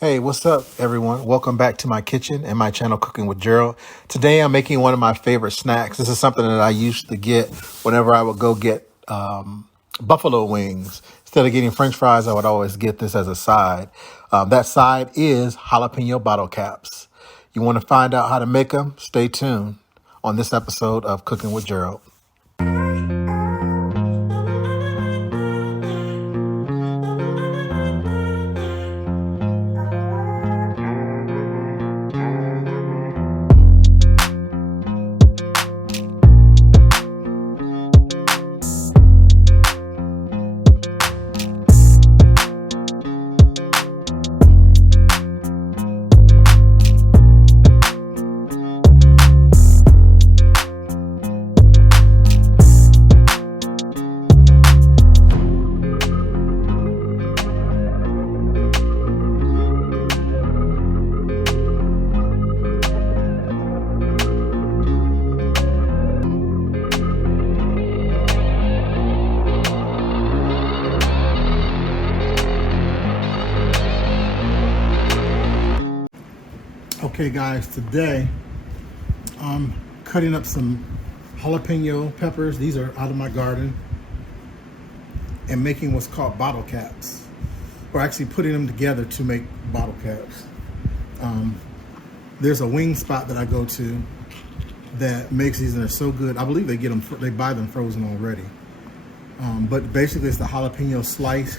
Hey, what's up, everyone? Welcome back to my kitchen and my channel, Cooking with Gerald. Today, I'm making one of my favorite snacks. This is something that I used to get whenever I would go get buffalo wings. Instead of getting French fries, I would always get this as a side. That side is jalapeno bottle caps. You want to find out how to make them? Stay tuned on this episode of Cooking with Gerald. Okay guys, today I'm cutting up some jalapeno peppers. These are out of my garden, and making what's called bottle caps, or actually putting them together to make bottle caps. There's a wing spot that I go to that makes these, and they're so good. I believe they buy them frozen already. But basically it's the jalapeno slice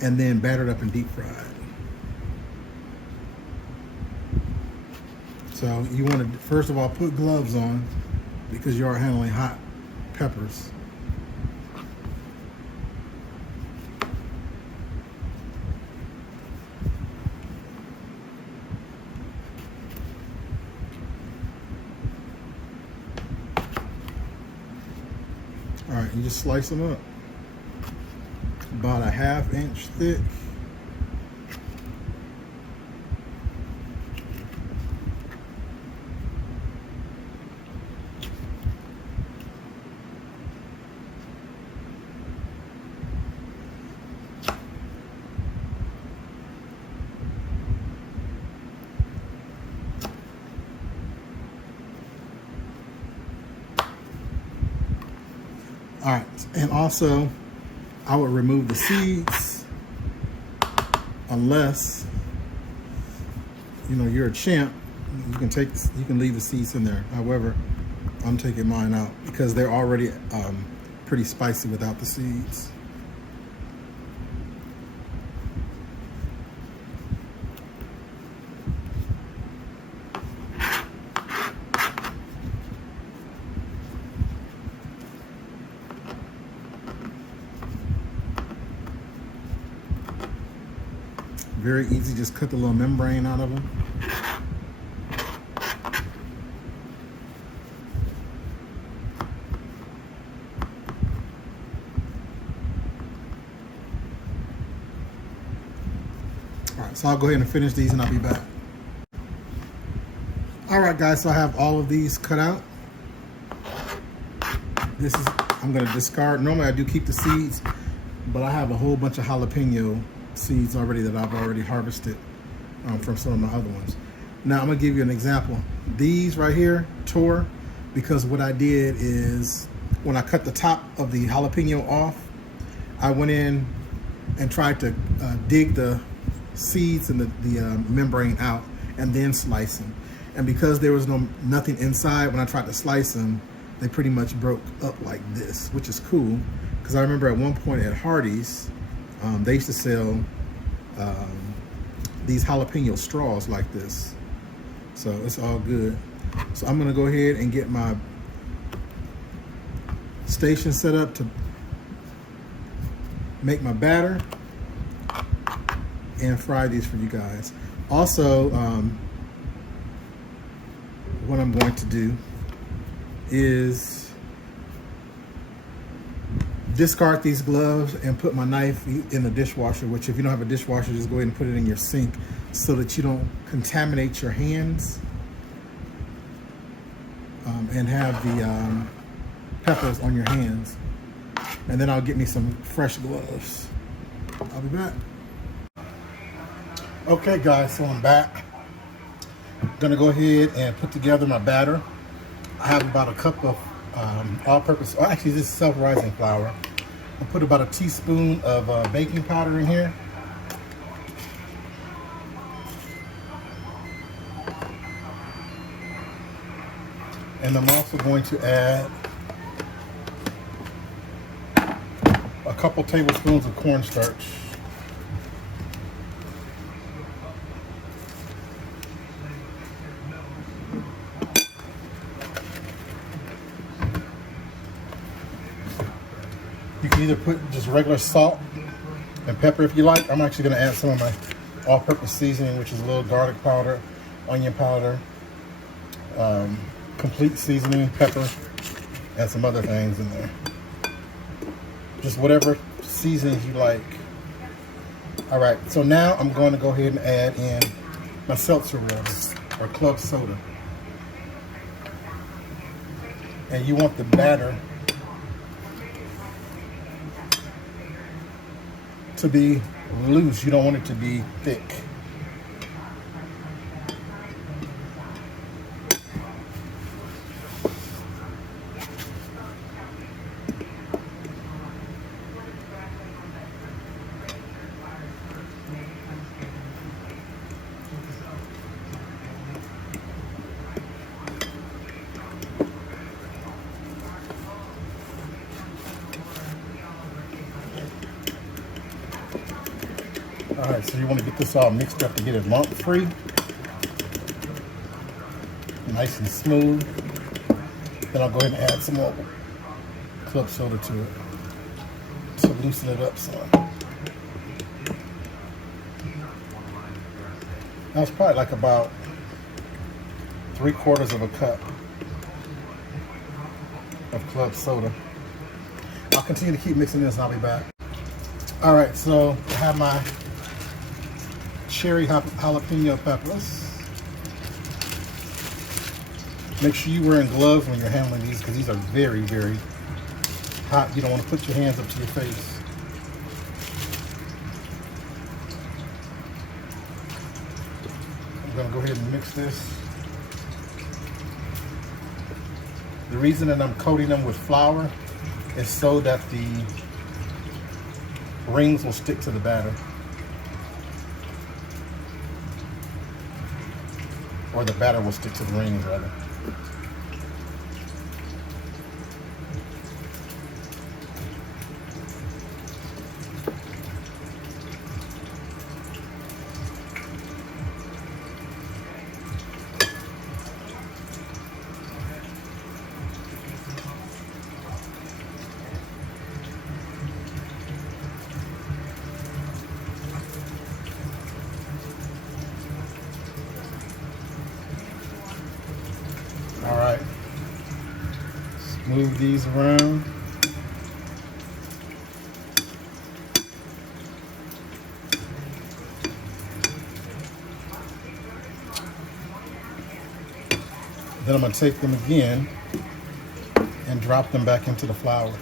and then battered up and deep fried. So you want to, first of all, put gloves on because you are handling hot peppers. All right, you just slice them up about a 1/2 inch thick. All right, and also I would remove the seeds unless you're a champ. You can leave the seeds in there. However, I'm taking mine out because they're already pretty spicy without the seeds. Very easy, just cut the little membrane out of them. All right, so I'll go ahead and finish these and I'll be back. All right guys, so I have all of these cut out. I'm gonna discard. Normally I do keep the seeds, but I have a whole bunch of jalapeno seeds already that I've already harvested from some of my other ones. Now I'm gonna give you an example. These right here tore because what I did is when I cut the top of the jalapeno off, I went in and tried to dig the seeds and the membrane out and then slice them. And because there was nothing inside, when I tried to slice them, they pretty much broke up like this, which is cool. Because I remember at one point at Hardee's, they used to sell these jalapeno straws like this. So it's all good. So I'm gonna go ahead and get my station set up to make my batter and fry these for you guys. Also, what I'm going to do is discard these gloves and put my knife in the dishwasher, which if you don't have a dishwasher, just go ahead and put it in your sink so that you don't contaminate your hands and have the peppers on your hands. And then I'll get me some fresh gloves. I'll be back. Okay guys, so I'm back. I'm gonna go ahead and put together my batter. I have about a cup of all-purpose, actually this is self-rising flour. I'll put about a teaspoon of baking powder in here. And I'm also going to add a couple tablespoons of cornstarch. You can either put just regular salt and pepper if you like. I'm actually going to add some of my all-purpose seasoning, which is a little garlic powder, onion powder, complete seasoning, pepper, and some other things in there. Just whatever seasonings you like. All right, so now I'm going to go ahead and add in my seltzer water or club soda. And you want the batter to be loose. You don't want it to be thick. All right, so you want to get this all mixed up to get it lump free. Nice and smooth. Then I'll go ahead and add some more club soda to it to loosen it up some. That's probably like about 3/4 of a cup of club soda. I'll continue to keep mixing this and I'll be back. All right, so I have my cherry jalapeno peppers. Make sure you're wearing gloves when you're handling these because these are very, very hot. You don't want to put your hands up to your face. I'm going to go ahead and mix this. The reason that I'm coating them with flour is so that the rings will stick to the batter. Or the batter will stick to the rings, rather. All right, move these around. Then I'm going to take them again and drop them back into the flour.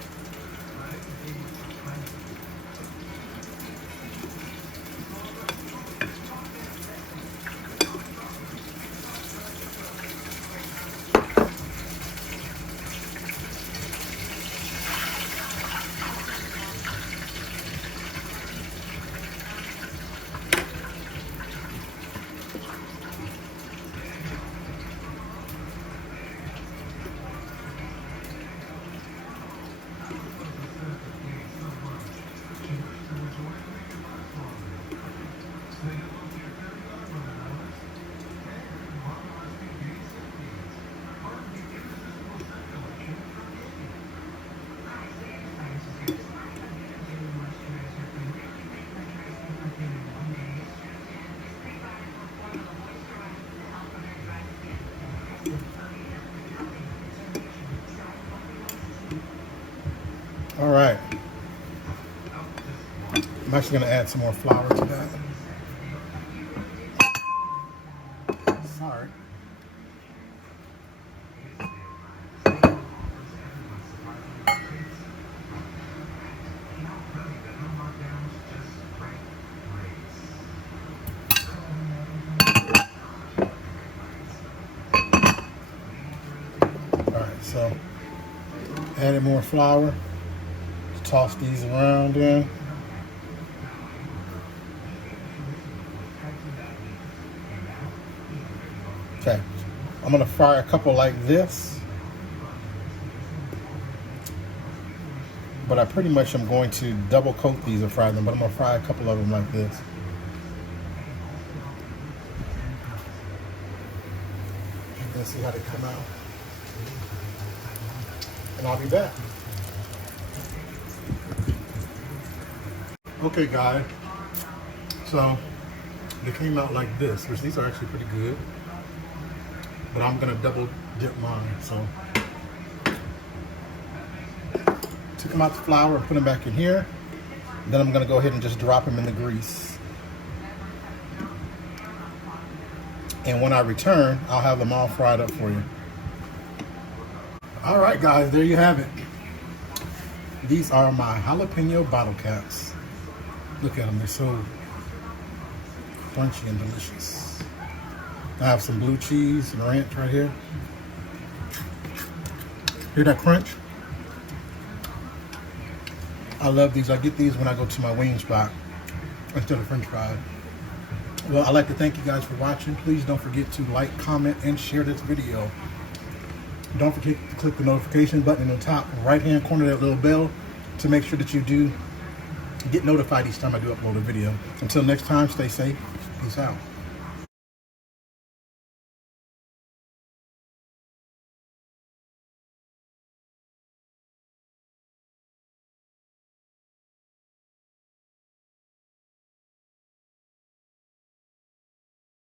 All right. I'm actually going to add some more flour to that. Sorry. So added more flour. Toss these around in. Okay, I'm gonna fry a couple like this, but I pretty much am going to double coat these and fry them, but I'm gonna fry a couple of them like this. You can see how they come out. And I'll be back. Okay guys, so they came out like this, which these are actually pretty good, but I'm gonna double dip mine. So took them out the flour and put them back in here. Then I'm gonna go ahead and just drop them in the grease. And when I return, I'll have them all fried up for you. All right guys, there you have it. These are my jalapeno bottle caps. Look at them, they're so crunchy and delicious. I have some blue cheese and ranch right here. Hear that crunch? I love these. I get these when I go to my wing spot instead of french fries. Well, I'd like to thank you guys for watching. Please don't forget to like, comment, and share this video. Don't forget to click the notification button in the top right-hand corner of that little bell to make sure that you do get notified each time I do upload a video. Until next time, stay safe. Peace out.